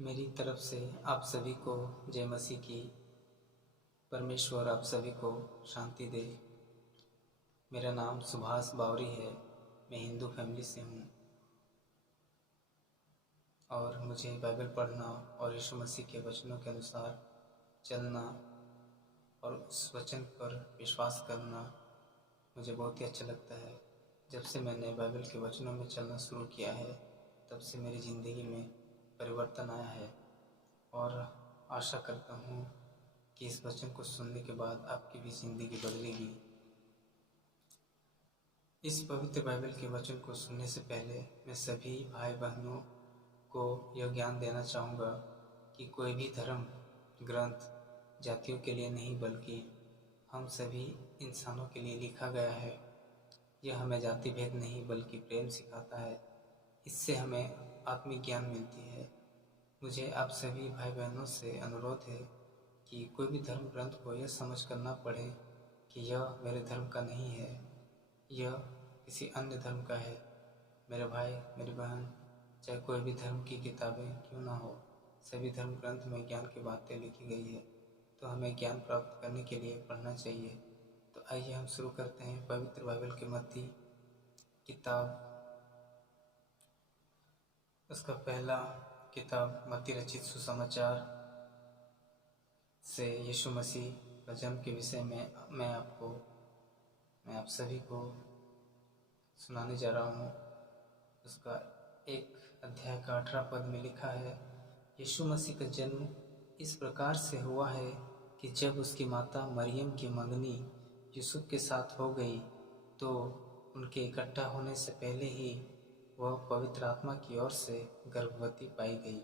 मेरी तरफ से आप सभी को जय मसीह की। परमेश्वर आप सभी को शांति दे। मेरा नाम सुभाष बावरी है। मैं हिंदू फैमिली से हूँ और मुझे बाइबल पढ़ना और यीशु मसीह के वचनों के अनुसार चलना और उस वचन पर विश्वास करना मुझे बहुत ही अच्छा लगता है। जब से मैंने बाइबल के वचनों में चलना शुरू किया है तब से मेरी ज़िंदगी में परिवर्तन आया है और आशा करता हूँ कि इस वचन को सुनने के बाद आपकी भी ज़िंदगी बदलेगी। इस पवित्र बाइबल के वचन को सुनने से पहले मैं सभी भाई बहनों को यह ज्ञान देना चाहूँगा कि कोई भी धर्म ग्रंथ जातियों के लिए नहीं बल्कि हम सभी इंसानों के लिए लिखा गया है। यह हमें जाति भेद नहीं बल्कि प्रेम सिखाता है। इससे हमें आत्मिक ज्ञान मिलती है। मुझे आप सभी भाई बहनों से अनुरोध है कि कोई भी धर्म ग्रंथ को यह समझ कर ना पढ़े कि यह मेरे धर्म का नहीं है, यह किसी अन्य धर्म का है। मेरे भाई मेरी बहन, चाहे कोई भी धर्म की किताबें क्यों ना हो, सभी धर्म ग्रंथ में ज्ञान की बातें लिखी गई है, तो हमें ज्ञान प्राप्त करने के लिए पढ़ना चाहिए। तो आइए हम शुरू करते हैं पवित्र बाइबल के मत्ती किताब, उसका पहला किताब मत्ती रचित सुसमाचार से यीशु मसीह का जन्म के विषय में मैं आप सभी को सुनाने जा रहा हूँ। उसका 1 अध्याय का 18 पद में लिखा है, यीशु मसीह का जन्म इस प्रकार से हुआ है कि जब उसकी माता मरियम की मंगनी यूसुफ के साथ हो गई तो उनके इकट्ठा होने से पहले ही वह पवित्र आत्मा की ओर से गर्भवती पाई गई।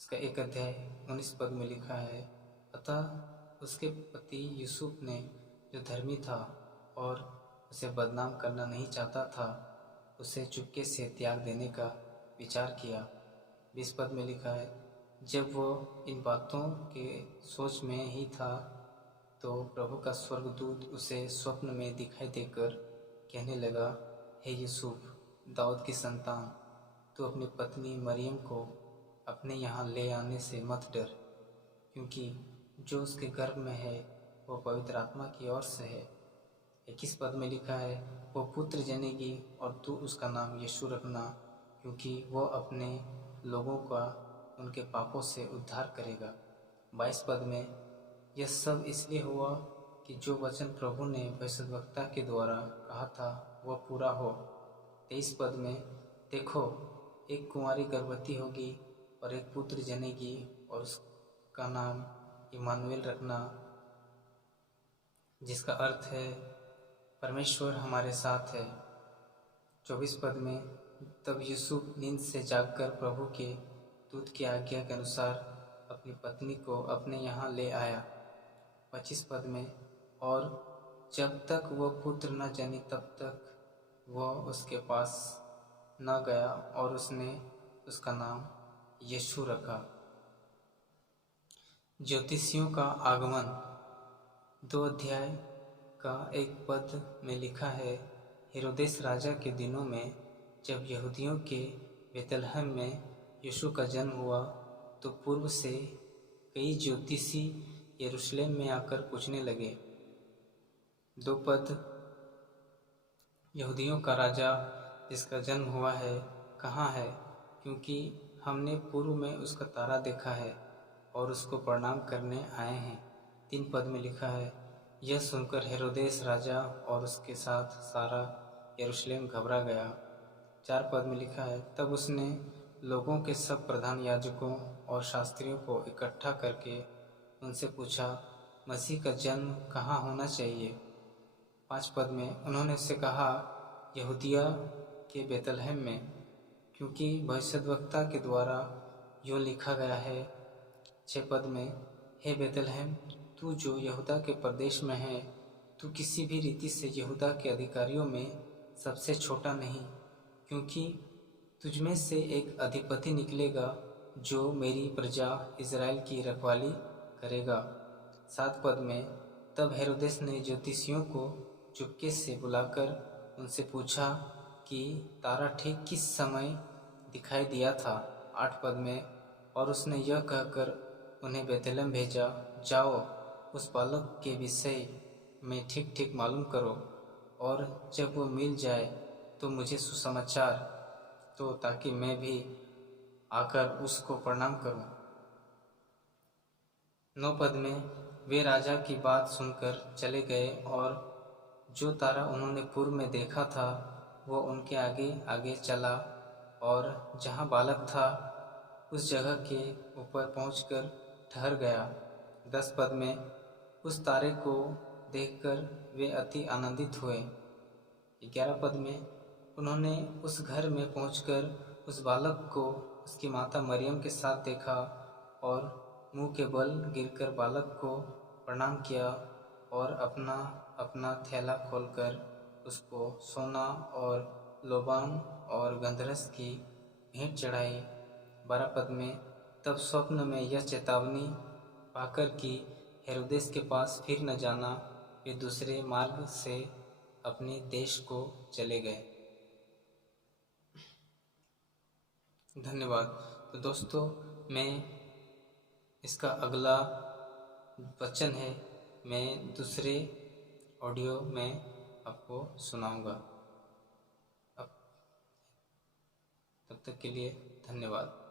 इसका 1 अध्याय 19 पद में लिखा है, अतः उसके पति यूसुफ ने, जो धर्मी था और उसे बदनाम करना नहीं चाहता था, उसे चुपके से त्याग देने का विचार किया। 20 पद में लिखा है, जब वो इन बातों के सोच में ही था तो प्रभु का स्वर्गदूत उसे स्वप्न में दिखाई देकर कहने लगा, हे यूसुफ, दाऊद की संतान, तू अपनी पत्नी मरियम को अपने यहाँ ले आने से मत डर, क्योंकि जो उसके गर्भ में है वो पवित्र आत्मा की ओर से है। 21 पद में लिखा है, वो पुत्र जनेगी और तू उसका नाम यीशु रखना, क्योंकि वो अपने लोगों का उनके पापों से उद्धार करेगा। 22 पद में, यह सब इसलिए हुआ कि जो वचन प्रभु ने भविष्यद्वक्ता के द्वारा कहा था वह पूरा हो। 23 पद में, देखो, एक कुंवारी गर्भवती होगी और एक पुत्र जनेगी और उसका नाम इमानुएल रखना, जिसका अर्थ है परमेश्वर हमारे साथ है। 24 पद में, तब यूसुफ नींद से जागकर प्रभु के दूत की आज्ञा के अनुसार अपनी पत्नी को अपने यहाँ ले आया। 25 पद में, और जब तक वह पुत्र न जनी तब तक वह उसके पास न गया और उसने उसका नाम यीशु रखा। ज्योतिषियों का आगमन 2 अध्याय का 1 पद में लिखा है, हेरोदेस राजा के दिनों में जब यहूदियों के बेतलहम में यीशु का जन्म हुआ तो पूर्व से कई ज्योतिषी यरूशलेम में आकर पूछने लगे। 2 पद, यहूदियों का राजा जिसका जन्म हुआ है कहाँ है, क्योंकि हमने पूर्व में उसका तारा देखा है और उसको प्रणाम करने आए हैं। 3 पद में लिखा है, यह सुनकर हेरोदेस राजा और उसके साथ सारा यरूशलेम घबरा गया। 4 पद में लिखा है, तब उसने लोगों के सब प्रधान याजकों और शास्त्रियों को इकट्ठा करके उनसे पूछा, मसीह का जन्म कहाँ होना चाहिए। 5 पद में, उन्होंने उससे कहा, यहूदिया के बेतलहम में, क्योंकि भविष्यद्वक्ता के द्वारा यो लिखा गया है। 6 पद में, हे बेतलहम, तू जो यहूदा के प्रदेश में है, तू किसी भी रीति से यहूदा के अधिकारियों में सबसे छोटा नहीं, क्योंकि तुझमें से एक अधिपति निकलेगा जो मेरी प्रजा इज़राइल की रखवाली करेगा। 7 पद में, तब हेरोदेस ने ज्योतिषियों को चुपके से बुलाकर उनसे पूछा कि तारा ठीक किस समय दिखाई दिया था। 8 पद में, और उसने यह कहकर उन्हें बेथलेहम भेजा, जाओ उस बालक के विषय में ठीक ठीक मालूम करो, और जब वो मिल जाए तो मुझे सुसमाचार तो, ताकि मैं भी आकर उसको प्रणाम करूं। 9 पद में वे राजा की बात सुनकर चले गए, और जो तारा उन्होंने पूर्व में देखा था वो उनके आगे आगे चला, और जहाँ बालक था उस जगह के ऊपर पहुंचकर ठहर गया। 10 पद में उस तारे को देखकर वे अति आनंदित हुए। 11 पद में उन्होंने उस घर में पहुंचकर उस बालक को उसकी माता मरियम के साथ देखा, और मुंह के बल गिरकर बालक को प्रणाम किया, और अपना अपना थैला खोलकर उसको सोना और लोबान और गंधरस की भेंट चढ़ाई। 12 पद में तब स्वप्न में यह चेतावनी पाकर कि हेरोदेस के पास फिर न जाना, वे दूसरे मार्ग से अपने देश को चले गए। धन्यवाद। तो दोस्तों, मैं इसका अगला वचन है मैं दूसरे ऑडियो में आपको सुनाऊंगा। अब तब तक के लिए धन्यवाद।